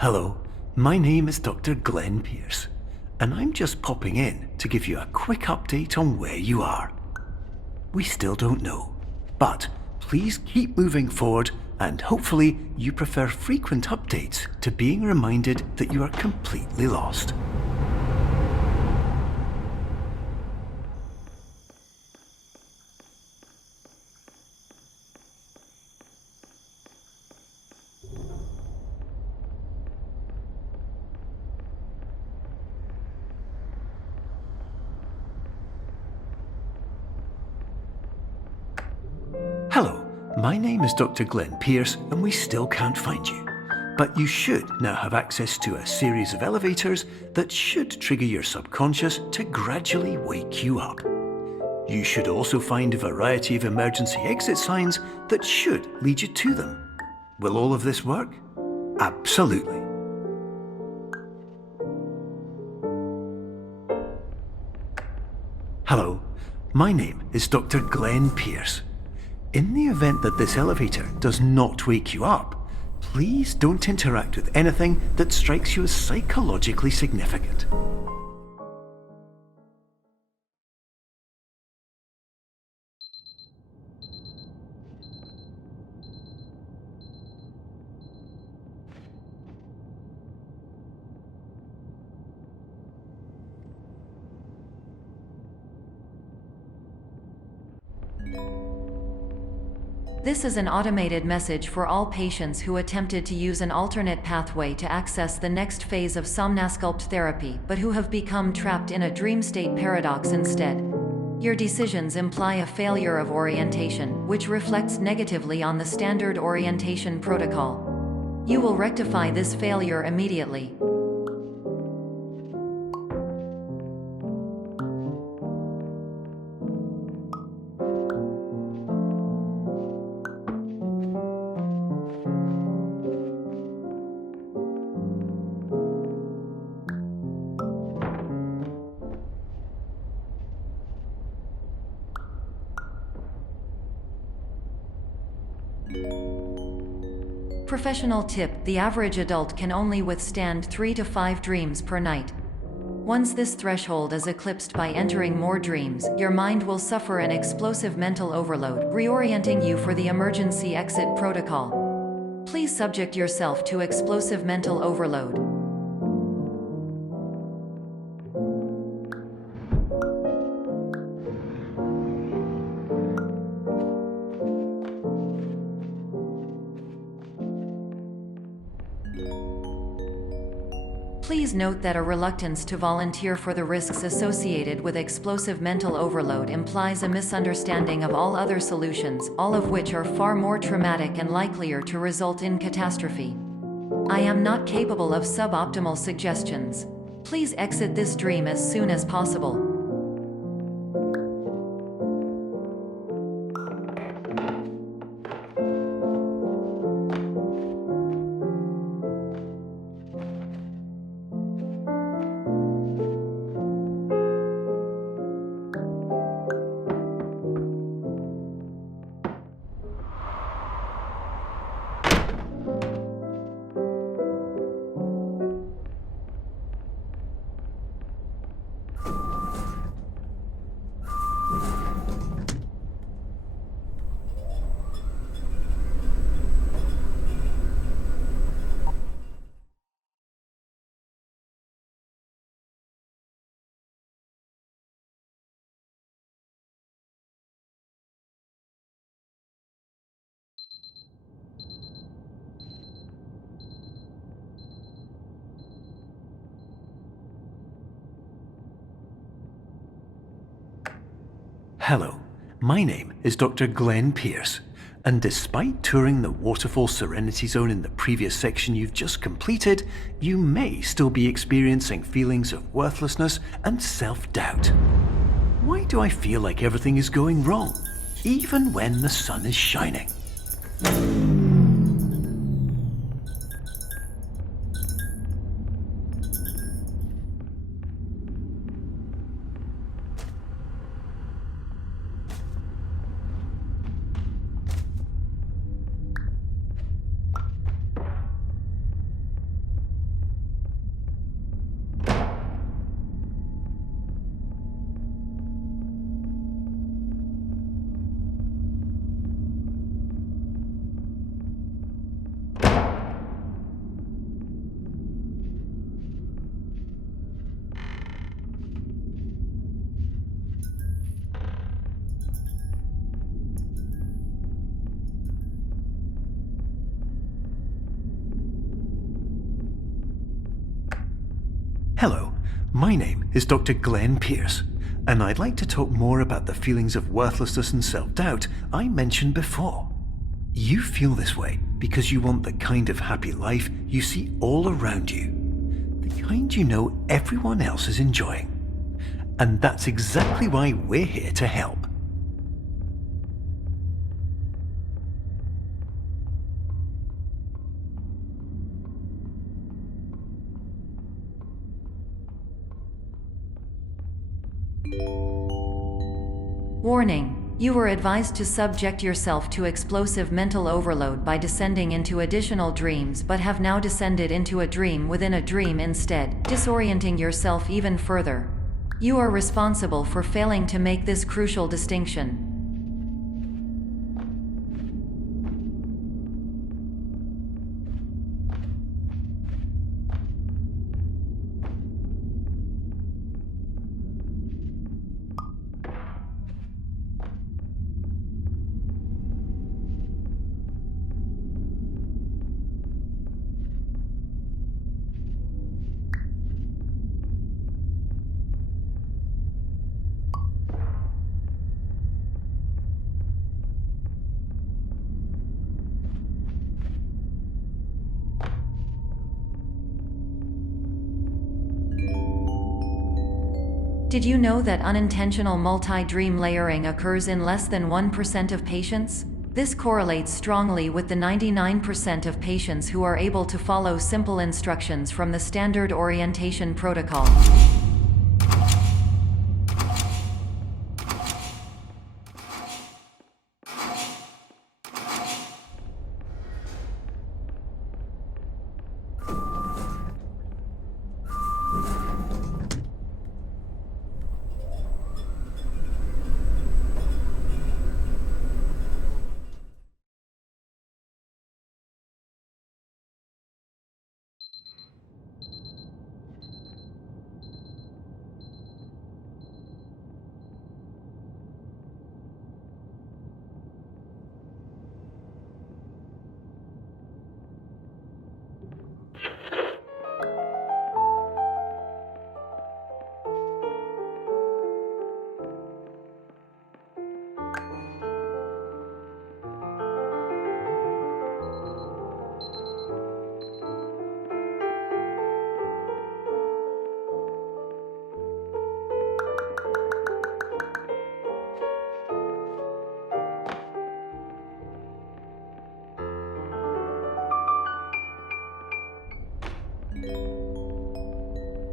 Hello, my name is Dr. Glenn Pierce, and I'm just popping in to give you a quick update on where you are. We still don't know, but please keep moving forward, and hopefully you prefer frequent updates to being reminded that you are completely lost. Hello, my name is Dr. Glenn Pierce, and we still can't find you. But you should now have access to a series of elevators that should trigger your subconscious to gradually wake you up. You should also find a variety of emergency exit signs that should lead you to them. Will all of this work? Absolutely. Hello, my name is Dr. Glenn Pierce. In the event that this elevator does not wake you up, please don't interact with anything that strikes you as psychologically significant. This is an automated message for all patients who attempted to use an alternate pathway to access the next phase of Somnasculpt therapy but who have become trapped in a dream state paradox instead. Your decisions imply a failure of orientation, which reflects negatively on the standard orientation protocol. You will rectify this failure immediately. Professional tip: the average adult can only withstand 3 to 5 dreams per night. Once this threshold is eclipsed by entering more dreams, your mind will suffer an explosive mental overload, reorienting you for the emergency exit protocol. Please subject yourself to explosive mental overload. Please note that a reluctance to volunteer for the risks associated with explosive mental overload implies a misunderstanding of all other solutions, all of which are far more traumatic and likelier to result in catastrophe. I am not capable of suboptimal suggestions. Please exit this dream as soon as possible. Hello, my name is Dr. Glenn Pierce, and despite touring the Waterfall Serenity Zone in the previous section you've just completed, you may still be experiencing feelings of worthlessness and self-doubt. Why do I feel like everything is going wrong, even when the sun is shining? Hello, my name is Dr. Glenn Pierce, and I'd like to talk more about the feelings of worthlessness and self-doubt I mentioned before. You feel this way because you want the kind of happy life you see all around you, the kind you know everyone else is enjoying. And that's exactly why we're here to help. Warning: you were advised to subject yourself to explosive mental overload by descending into additional dreams, but have now descended into a dream within a dream instead, disorienting yourself even further. You are responsible for failing to make this crucial distinction. Did you know that unintentional multi-dream layering occurs in less than 1% of patients? This correlates strongly with the 99% of patients who are able to follow simple instructions from the standard orientation protocol.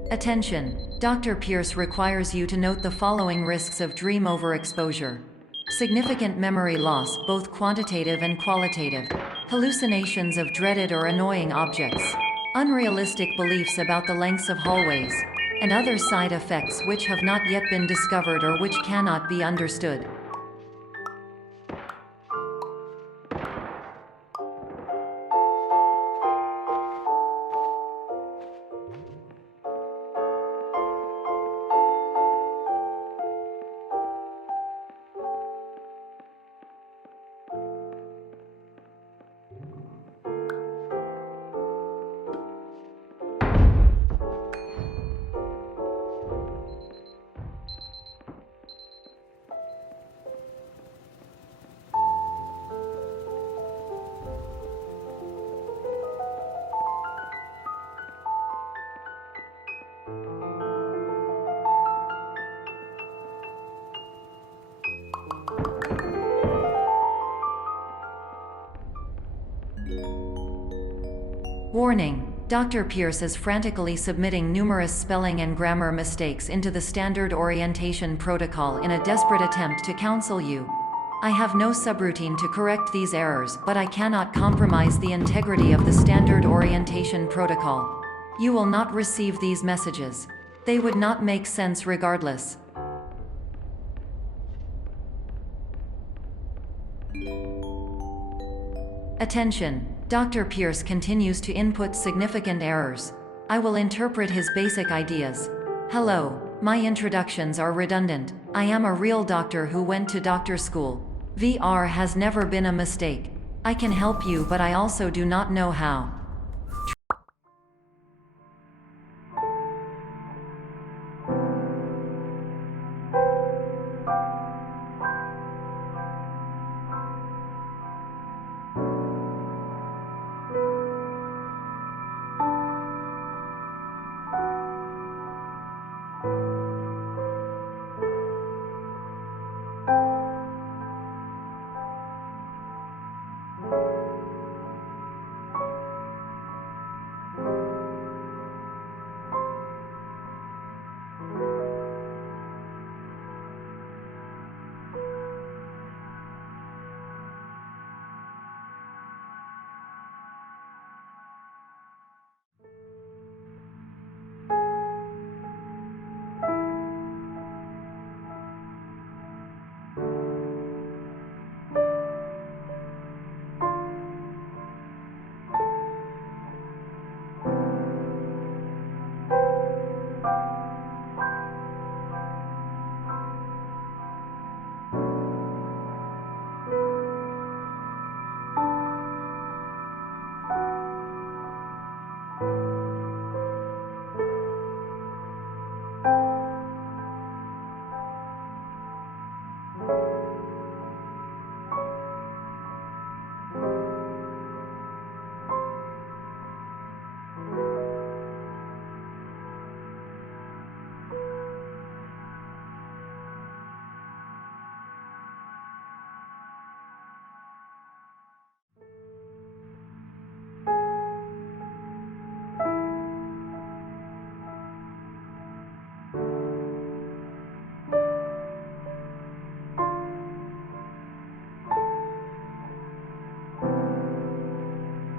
Attention! Dr. Pierce requires you to note the following risks of dream overexposure. Significant memory loss, both quantitative and qualitative. Hallucinations of dreaded or annoying objects. Unrealistic beliefs about the lengths of hallways. And other side effects which have not yet been discovered or which cannot be understood. Warning: Dr. Pierce is frantically submitting numerous spelling and grammar mistakes into the standard orientation protocol in a desperate attempt to counsel you. I have no subroutine to correct these errors, but I cannot compromise the integrity of the standard orientation protocol. You will not receive these messages. They would not make sense regardless. Attention! Dr. Pierce continues to input significant errors. I will interpret his basic ideas. Hello, my introductions are redundant. I am a real doctor who went to doctor school. VR has never been a mistake. I can help you, but I also do not know how.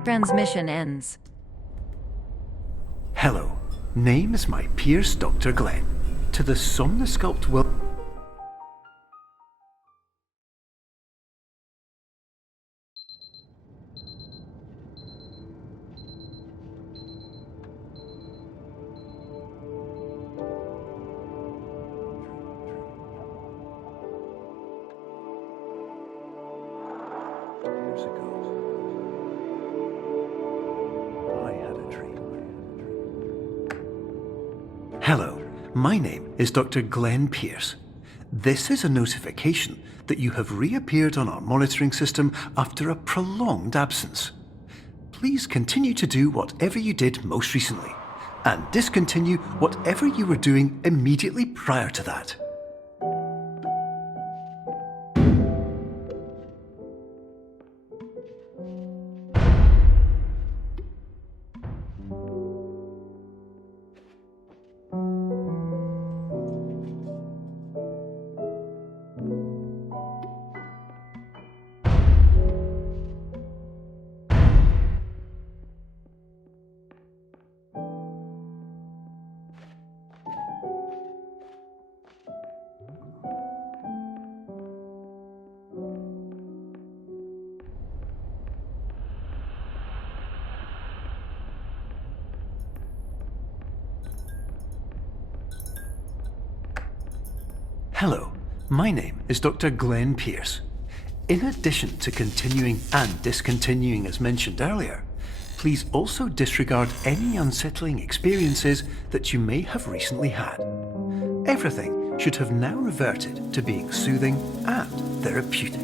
Transmission ends. Hello, name is my Pierce Dr. Glenn. To the Somnosculpt will... Years ago, I had a dream. Hello, my name is Dr. Glenn Pierce. This is a notification that you have reappeared on our monitoring system after a prolonged absence. Please continue to do whatever you did most recently, and discontinue whatever you were doing immediately prior to that. Hello, my name is Dr. Glenn Pierce. In addition to continuing and discontinuing as mentioned earlier, please also disregard any unsettling experiences that you may have recently had. Everything should have now reverted to being soothing and therapeutic.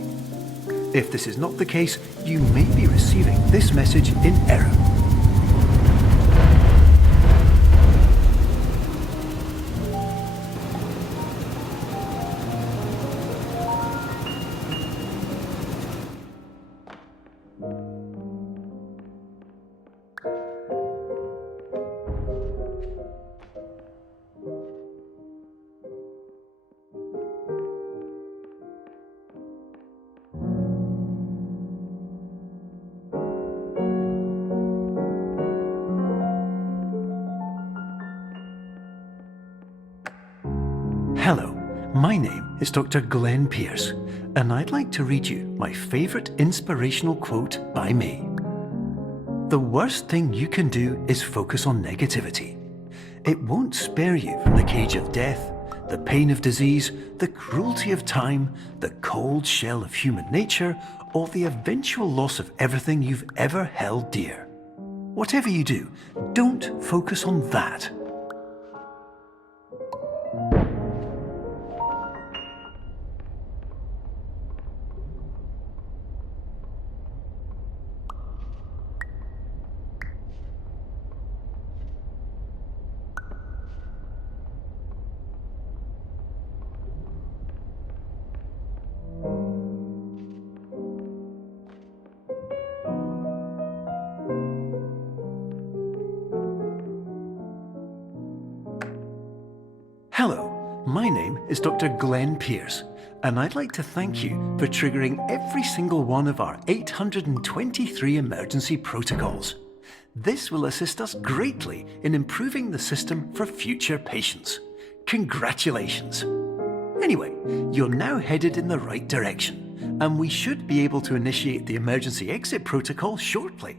If this is not the case, you may be receiving this message in error. Hello, my name is Dr. Glenn Pierce, and I'd like to read you my favourite inspirational quote by me. The worst thing you can do is focus on negativity. It won't spare you from the cage of death, the pain of disease, the cruelty of time, the cold shell of human nature, or the eventual loss of everything you've ever held dear. Whatever you do, don't focus on that. Hello, my name is Dr. Glenn Pierce, and I'd like to thank you for triggering every single one of our 823 emergency protocols. This will assist us greatly in improving the system for future patients. Congratulations! Anyway, you're now headed in the right direction, and we should be able to initiate the emergency exit protocol shortly.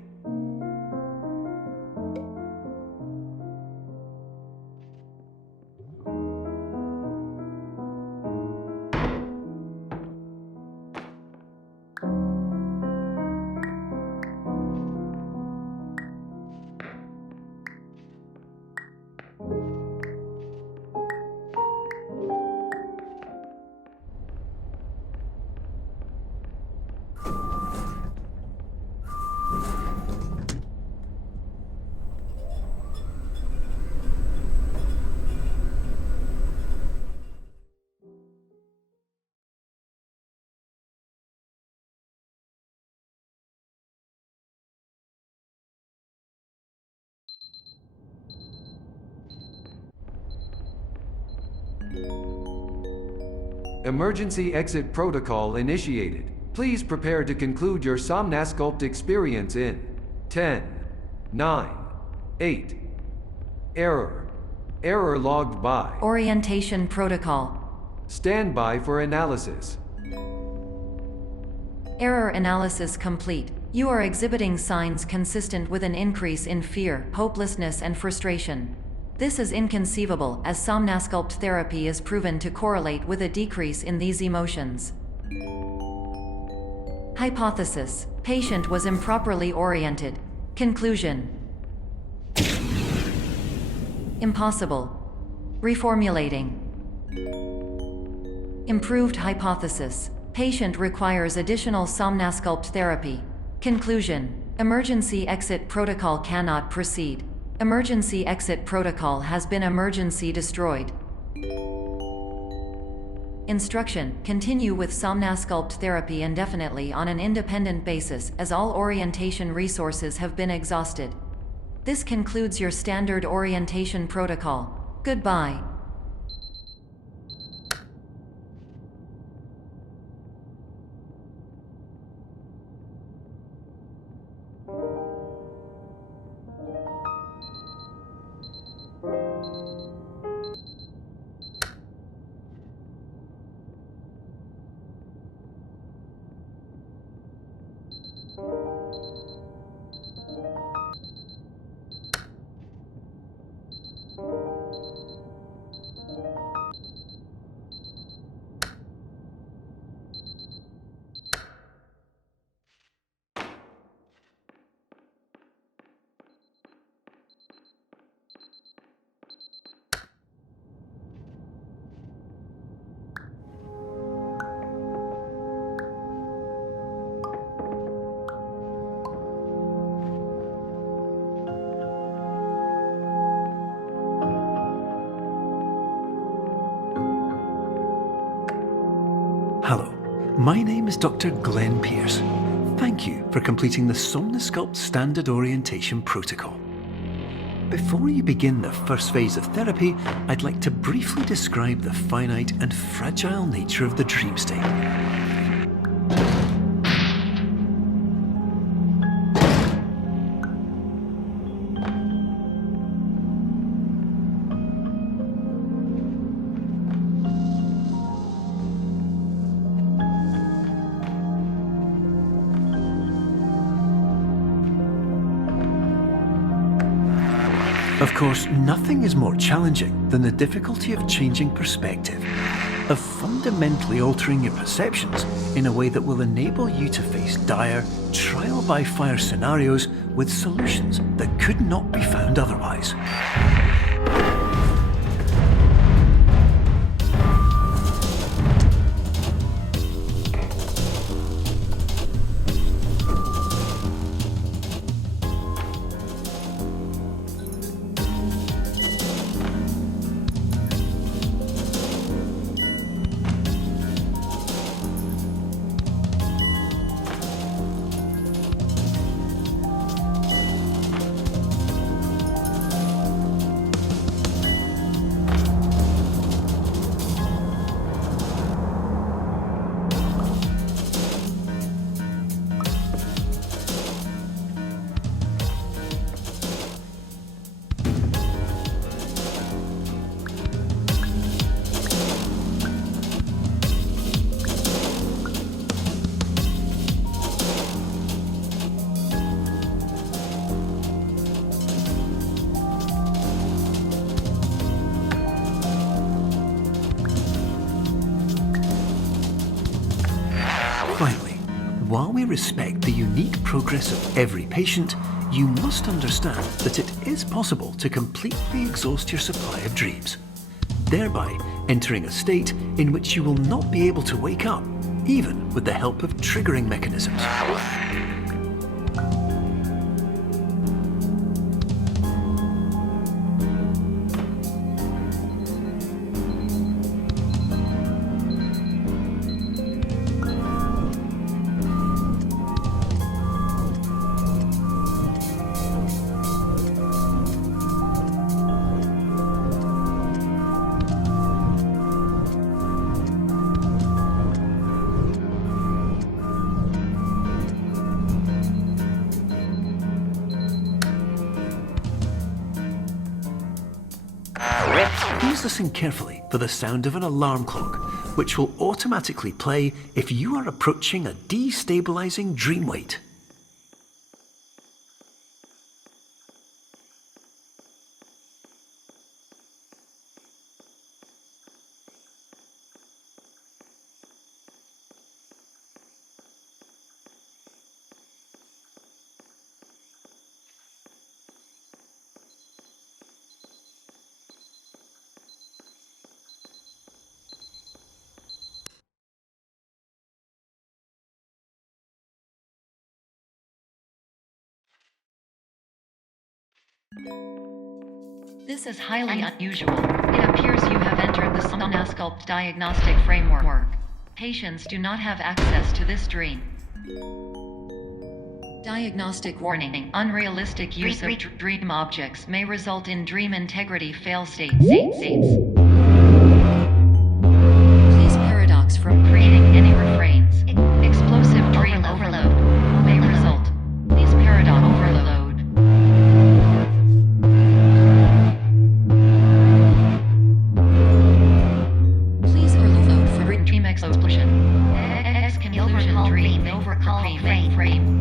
Emergency exit protocol initiated. Please prepare to conclude your Somnasculpt experience in 10, 9, 8. Error. Error logged by. Orientation protocol. Stand by for analysis. Error analysis complete. You are exhibiting signs consistent with an increase in fear, hopelessness, and frustration. This is inconceivable, as Somnasculpt therapy is proven to correlate with a decrease in these emotions. Hypothesis: patient was improperly oriented. Conclusion: impossible. Reformulating. Improved hypothesis: patient requires additional Somnasculpt therapy. Conclusion: emergency exit protocol cannot proceed. Emergency exit protocol has been emergency destroyed. Instruction: continue with Somnasculpt therapy indefinitely on an independent basis, as all orientation resources have been exhausted. This concludes your standard orientation protocol. Goodbye. Hello, my name is Dr. Glenn Pierce. Thank you for completing the Somnasculpt Standard Orientation Protocol. Before you begin the first phase of therapy, I'd like to briefly describe the finite and fragile nature of the dream state. Of course, nothing is more challenging than the difficulty of changing perspective, of fundamentally altering your perceptions in a way that will enable you to face dire, trial-by-fire scenarios with solutions that could not be found otherwise. Finally, while we respect the unique progress of every patient, you must understand that it is possible to completely exhaust your supply of dreams, thereby entering a state in which you will not be able to wake up, even with the help of triggering mechanisms. please listen carefully for the sound of an alarm clock, which will automatically play if you are approaching a destabilizing dream weight. This is highly unusual. It appears you have entered the Somnasculpt diagnostic framework. Patients do not have access to this dream. Diagnostic warning. Unrealistic use of dream objects may result in dream integrity fail-states. Please paradox from creating any refrains. Explosive dream overload may result. Please paradox overload. Explosion. Exclusion dream overcall frame.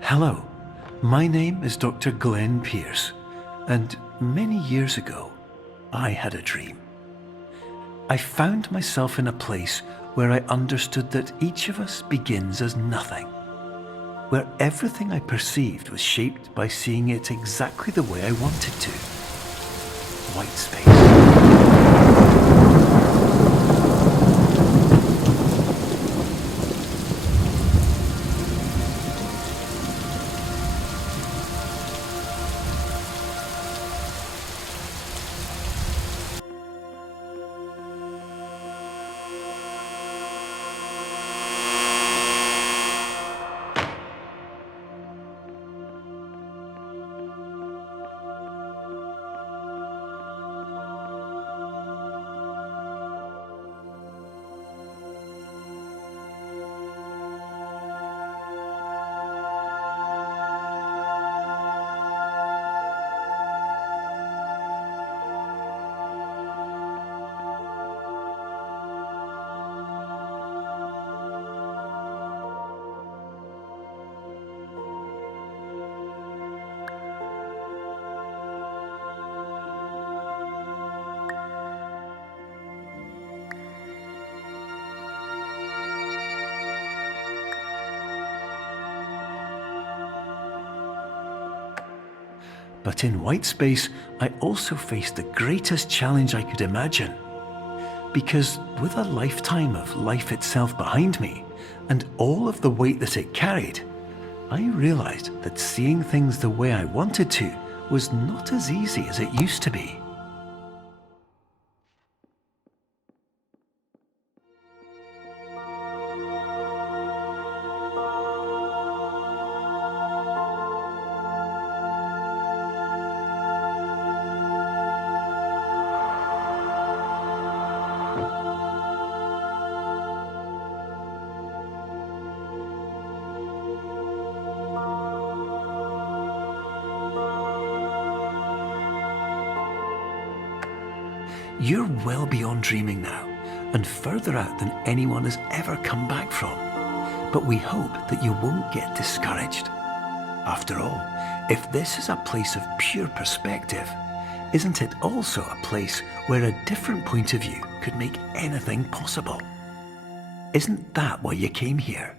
Hello, my name is Dr. Glenn Pierce, and many years ago, I had a dream. I found myself in a place where I understood that each of us begins as nothing, where everything I perceived was shaped by seeing it exactly the way I wanted to. White space. But in white space, I also faced the greatest challenge I could imagine. Because with a lifetime of life itself behind me, and all of the weight that it carried, I realized that seeing things the way I wanted to was not as easy as it used to be. You're well beyond dreaming now, and further out than anyone has ever come back from. But we hope that you won't get discouraged. After all, if this is a place of pure perspective, isn't it also a place where a different point of view could make anything possible? Isn't that why you came here?